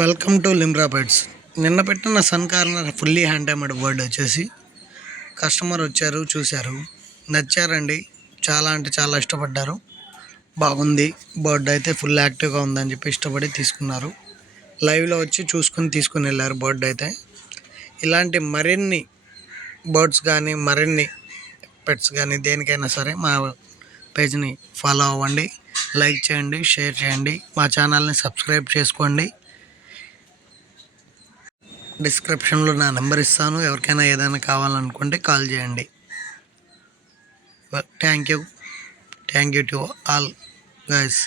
Welcome to Limra pets. నిన్న పెట్టిన sun conure fully hand tamed bird వచ్చేసి కస్టమర్ వచ్చారు, చూశారు, నచ్చారండి. చాలా అంటే చాలా ఇష్టపడ్డారు. బాగుంది బర్డ్ అయితే, ఫుల్ యాక్టివ్గా ఉందని చెప్పి ఇష్టపడి తీసుకున్నారు. లైవ్లో వచ్చి చూసుకుని తీసుకుని వెళ్ళారు బర్డ్ అయితే. ఇలాంటి మరిన్ని బర్డ్స్ కానీ మరిన్ని పెట్స్ కానీ దేనికైనా సరే మా పేజ్ని ఫాలో అవ్వండి, లైక్ చేయండి, షేర్ చేయండి, మా ఛానల్ని సబ్స్క్రైబ్ చేసుకోండి. డిస్క్రిప్షన్లో నా నెంబర్ ఇస్తాను, ఎవరికైనా ఏదైనా కావాలనుకుంటే కాల్ చేయండి. Thank you to all guys.